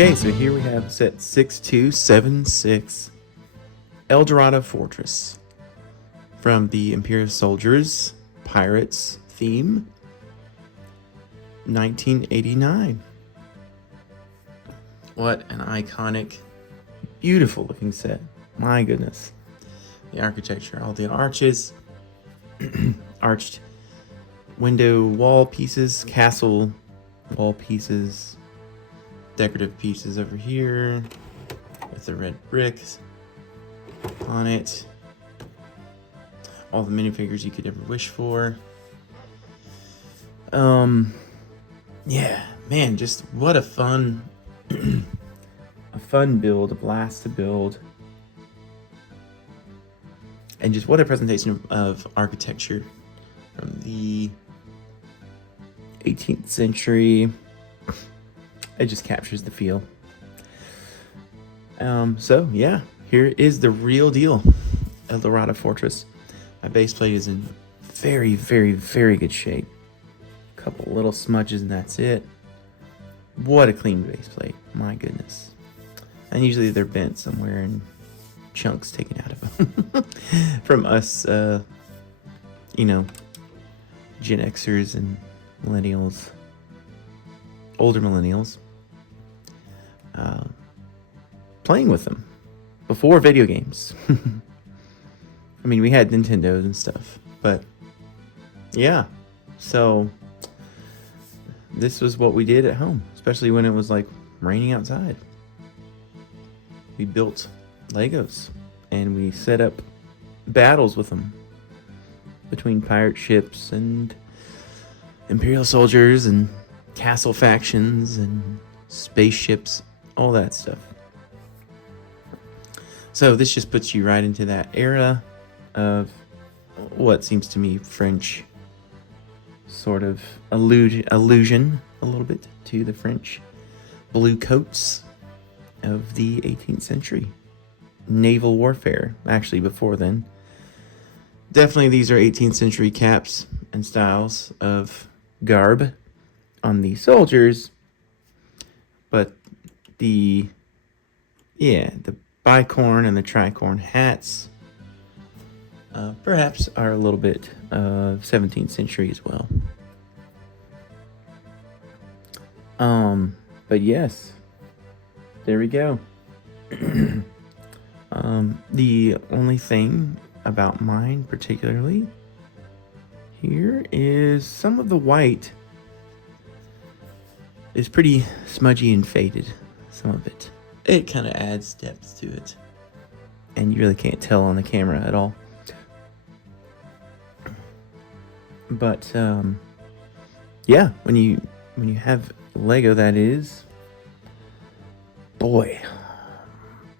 Okay, so here we have set 6276, Eldorado Fortress, from the Imperial Soldiers Pirates theme, 1989. What an iconic, beautiful looking set. My goodness. The architecture, all the arches, arched window wall pieces, castle wall pieces, decorative pieces over here with the red bricks on it. All the minifigures you could ever wish for. Yeah, man, just what a fun a fun build, a blast to build. And just what a presentation of architecture from the 18th century. It just captures the feel. So yeah, here is the real deal, Eldorado Fortress. My base plate is in very, very, very good shape. A couple little smudges and that's it. What a clean base plate, my goodness. And usually they're bent somewhere and chunks taken out of them from us, Gen Xers and millennials, older millennials, playing with them before video games. I mean, we had Nintendos and stuff, but yeah, so this was what we did at home, especially when it was like raining outside. We built Legos and we set up battles with them between pirate ships and Imperial soldiers and castle factions and spaceships, all that stuff. So this just puts you right into that era of what seems to me French sort of allusion a little bit to the French blue coats of the 18th century. Naval warfare, actually before then. Definitely these are 18th century caps and styles of garb on the soldiers, but the bicorn and the tricorn hats perhaps are a little bit of 17th century as well. But yes, there we go. The only thing about mine particularly here is some of the white is pretty smudgy and faded. Some of it. It kind of adds depth to it. And you really can't tell on the camera at all. But yeah, when you have Lego that is, boy,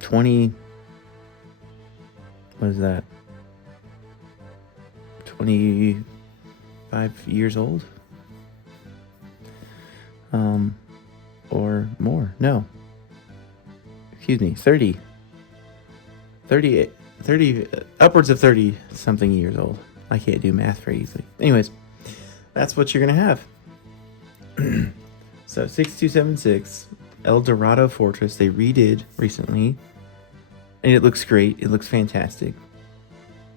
20, what is that? 25 years old? Or more. No. Excuse me, 30, upwards of 30 something years old. I can't do math very easily. Anyways, that's what you're going to have. So 6276, Eldorado Fortress, they redid recently. And it looks great. It looks fantastic.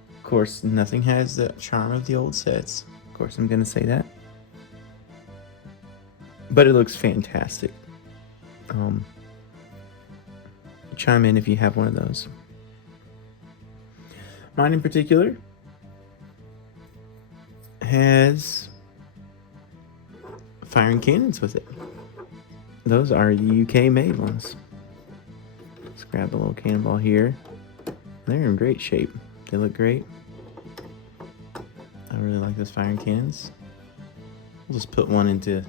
Of course, nothing has the charm of the old sets. Of course, I'm going to say that. But it looks fantastic. Chime in if you have one of those. Mine in particular has firing cannons with it. Those are UK made ones. Let's grab a little cannonball here. They're in great shape. They look great. I really like those firing cannons. We'll just put one into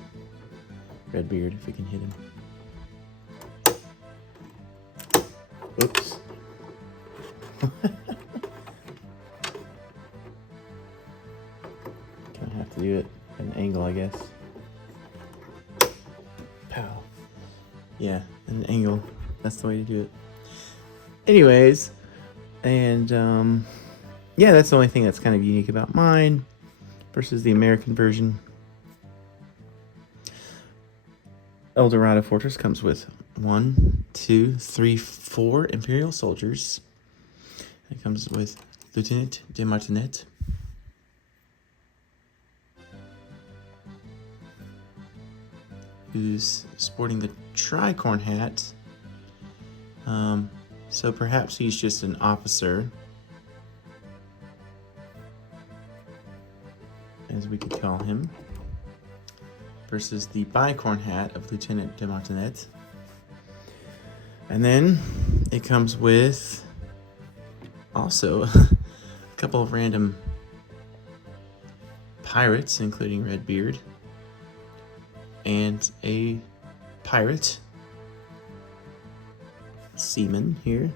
Redbeard if we can hit him. Oops. Gonna have to do it at an angle, I guess. Pow. Yeah, an angle. That's the way to do it. Anyways, and yeah, that's the only thing that's kind of unique about mine versus the American version. Eldorado Fortress comes with 1, 2, 3, 4 Imperial Soldiers. It comes with Lieutenant de Martinet. Who's sporting the tricorn hat. So perhaps he's just an officer, as we could call him, versus the bicorn hat of Lieutenant de Martinet. And then it comes with also a couple of random pirates, including Redbeard, and a pirate seaman here.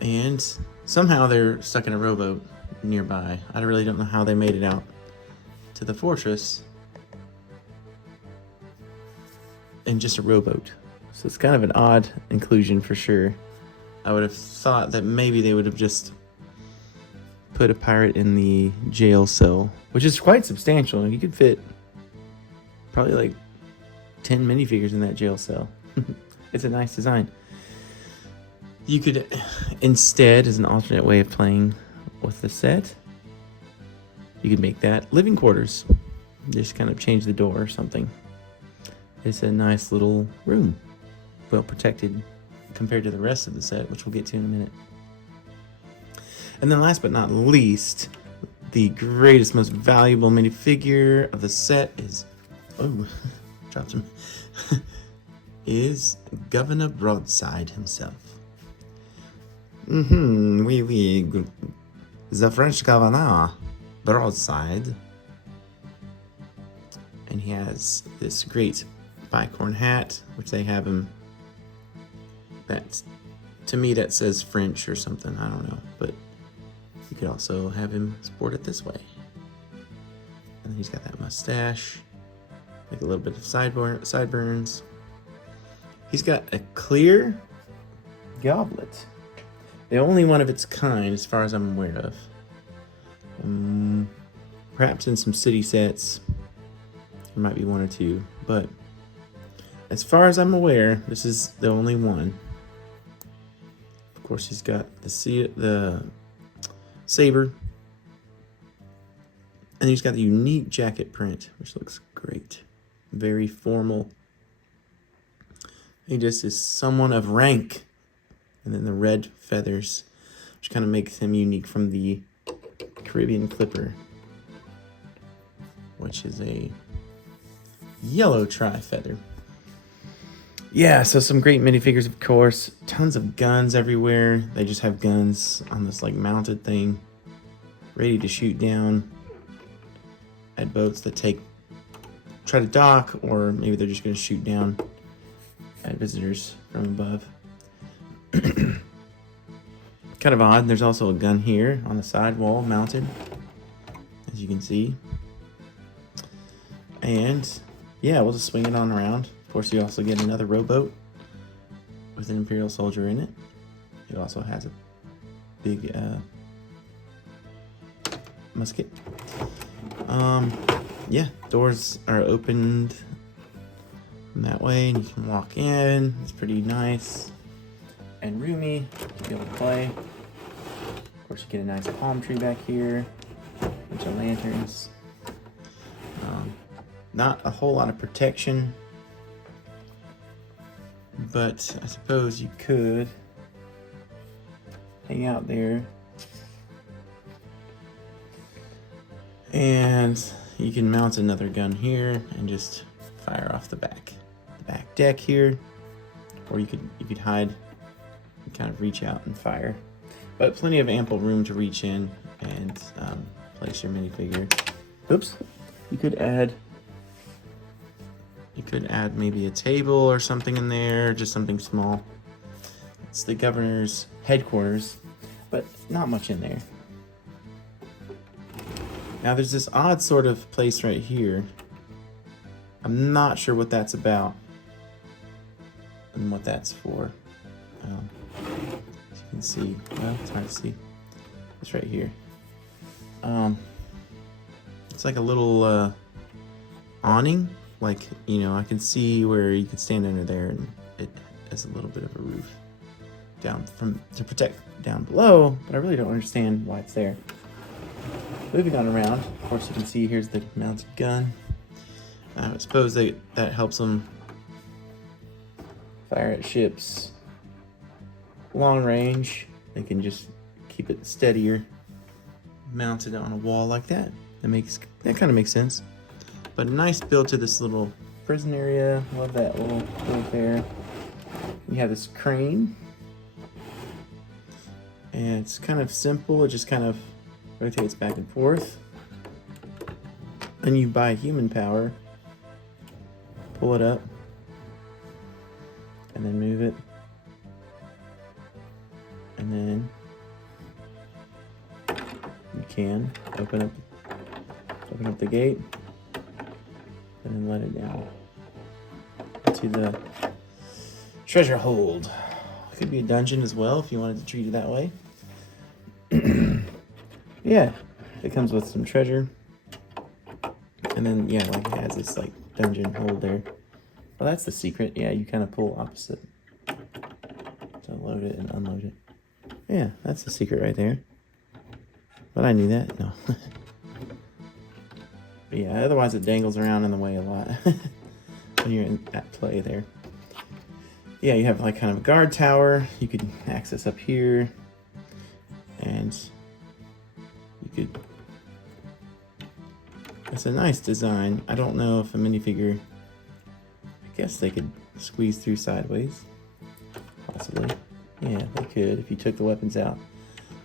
And somehow they're stuck in a rowboat nearby. I really don't know how they made it out to the fortress in just a rowboat. So it's kind of an odd inclusion for sure. I would have thought that maybe they would have just put a pirate in the jail cell, which is quite substantial. You could fit probably like 10 minifigures in that jail cell. It's a nice design. You could instead, as an alternate way of playing with the set, you could make that living quarters. Just kind of change the door or something. It's a nice little room, well protected compared to the rest of the set, which we'll get to in a minute. And then last but not least, the greatest, most valuable minifigure of the set is, oh, dropped him, is Governor Broadside himself. Oui, the French Governor Broadside. And he has this great bicorn hat, which they have him, that's, to me that says French or something, I don't know, but you could also have him sport it this way. And then he's got that mustache, like a little bit of sideburns. He's got a clear goblet, the only one of its kind as far as I'm aware of. Perhaps in some city sets there might be one or two, but as far as I'm aware, this is the only one. Of course, he's got the saber, and he's got the unique jacket print, which looks great, very formal. He just is someone of rank. And then the red feathers, which kind of makes him unique from the Caribbean Clipper, which is a yellow tri-feather. Yeah, so some great minifigures, of course. Tons of guns everywhere. They just have guns on this like mounted thing, ready to shoot down at boats that try to dock, or maybe they're just going to shoot down at visitors from above. Kind of odd. There's also a gun here on the side wall mounted, as you can see. And yeah, we'll just swing it on around. Of course, you also get another rowboat with an Imperial Soldier in it. It also has a big musket. Yeah, doors are opened that way, and you can walk in. It's pretty nice and roomy to be able to play. Of course, you get a nice palm tree back here, a bunch of lanterns. Not a whole lot of protection, but I suppose you could hang out there, and you can mount another gun here and just fire off the back deck here, or you could hide and kind of reach out and fire, but plenty of ample room to reach in and place your minifigure. Oops, you could add maybe a table or something in there, just something small. It's the governor's headquarters, but not much in there. Now there's this odd sort of place right here. I'm not sure what that's about and what that's for. As you can see, well, it's hard to see. It's right here. It's like a little awning, like, you know, I can see where you could stand under there, and it has a little bit of a roof down to protect down below, but I really don't understand why it's there. Moving on around, of course you can see here's the mounted gun. I suppose that helps them fire at ships long range. They can just keep it steadier mounted on a wall like that. That kind of makes sense. But a nice build to this little prison area. Love that little build there. You have this crane, and it's kind of simple. It just kind of rotates back and forth. And you buy human power, pull it up, and then move it, and then you can open up the gate and then let it down to the treasure hold. It could be a dungeon as well if you wanted to treat it that way. Yeah, it comes with some treasure, and then yeah, like it has this like dungeon hold there. Well, that's the secret. Yeah, you kind of pull opposite to load it and unload it. Yeah, that's the secret right there. But I knew that. No. But yeah, otherwise it dangles around in the way a lot when you're at play there. Yeah, you have like kind of a guard tower. You could access up here, and you could. It's a nice design. I don't know if a minifigure. I guess they could squeeze through sideways, possibly. Yeah, they could if you took the weapons out.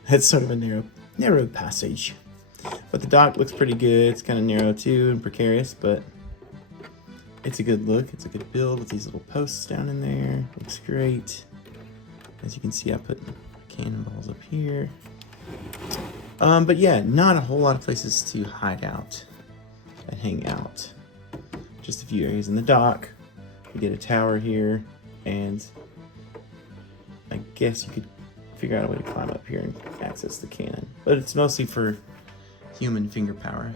It's sort of a narrow passage. But the dock looks pretty good. It's kind of narrow too and precarious, but it's a good look. It's a good build with these little posts down in there. Looks great. As you can see, I put cannonballs up here. But yeah, not a whole lot of places to hide out and hang out. Just a few areas in the dock. You get a tower here, and I guess you could figure out a way to climb up here and access the cannon. But it's mostly for human finger power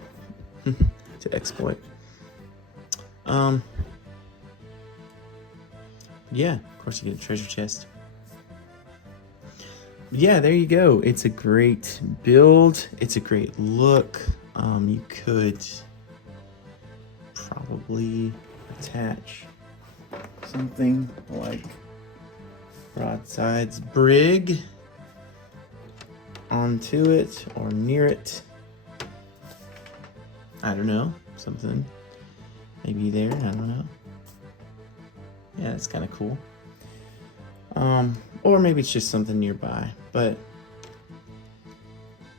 to exploit. Yeah, of course you get a treasure chest. Yeah, there you go. It's a great build. It's a great look. You could probably attach something like Broadside's brig onto it or near it. I don't know, something maybe there, I don't know. Yeah, it's kind of cool. Or maybe it's just something nearby, but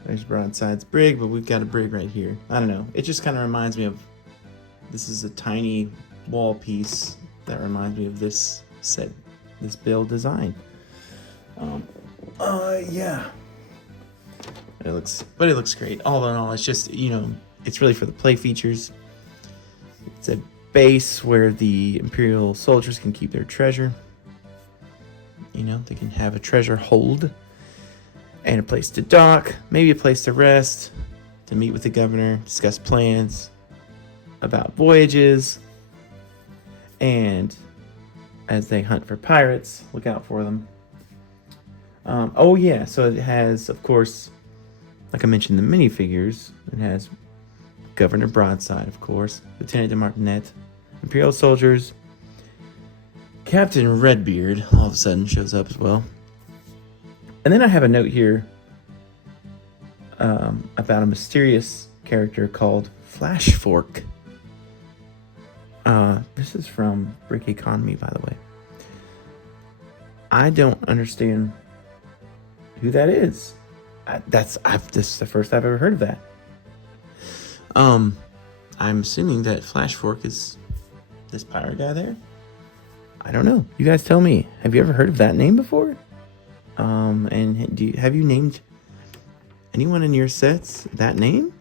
there's Broadside's brig, but we've got a brig right here. I don't know, it just kind of reminds me of, this is a tiny wall piece that reminds me of this build design. Yeah. It looks great. All in all, it's just, you know, it's really for the play features. It's a base where the Imperial Soldiers can keep their treasure. You know, they can have a treasure hold and a place to dock, maybe a place to rest, to meet with the governor, discuss plans about voyages, and as they hunt for pirates, look out for them. Oh yeah, so it has, of course, like I mentioned, the minifigures. It has Governor Broadside, of course, Lieutenant de Martinet, Imperial Soldiers, Captain Redbeard all of a sudden shows up as well. And then I have a note here about a mysterious character called Flashfork. This is from Brick Economy, by the way. I don't understand who that is. This is the first I've ever heard of that. I'm assuming that Flashfork is this pirate guy there. I don't know. You guys tell me. Have you ever heard of that name before? And have you named anyone in your sets that name?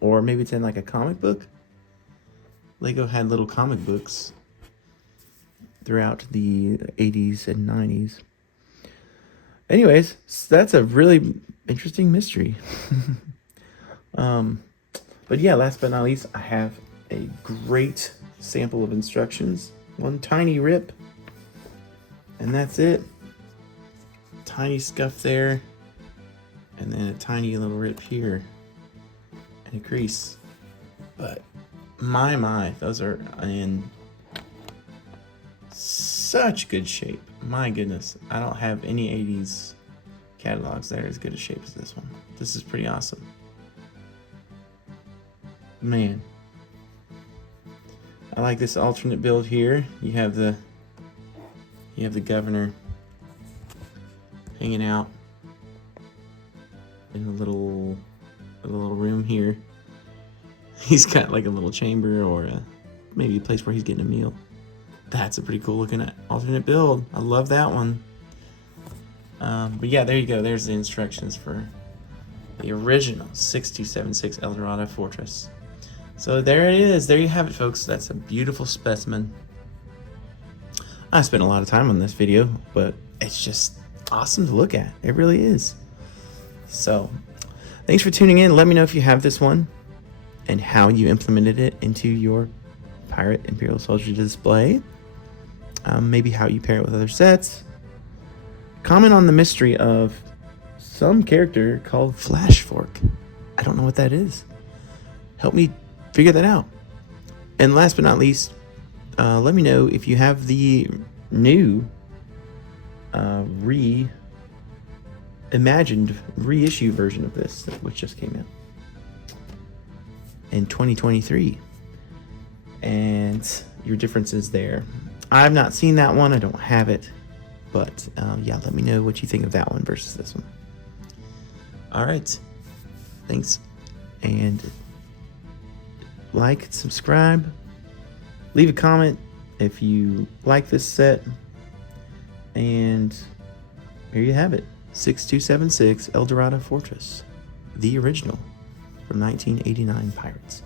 Or maybe it's in like a comic book? Lego had little comic books throughout the 80s and 90s. Anyways, that's a really interesting mystery. But yeah, last but not least, I have a great sample of instructions. One tiny rip, and that's it. Tiny scuff there, and then a tiny little rip here, and a crease. But my, those are in such good shape. My goodness, I don't have any 80s catalogs that are as good a shape as this one. This is pretty awesome. Man, I like this alternate build here. You have the governor hanging out in a little room here. He's got like a little chamber or maybe a place where he's getting a meal. That's a pretty cool looking alternate build. I love that one. But yeah, there you go. There's the instructions for the original 6276 Eldorado Fortress. So there it is. There you have it, folks. That's a beautiful specimen. I spent a lot of time on this video, but it's just awesome to look at. It really is. So thanks for tuning in. Let me know if you have this one and how you implemented it into your Pirate Imperial Soldier display. Maybe how you pair it with other sets. Comment on the mystery of some character called Flash Fork. I don't know what that is. Help me figure that out. And last but not least, let me know if you have the new reimagined reissue version of this, which just came out in 2023, and your differences there. I've not seen that one. I don't have it, but yeah, let me know what you think of that one versus this one. All right, thanks, and like, subscribe, leave a comment if you like this set, and here you have it, 6276 Eldorado Fortress, the original from 1989 Pirates.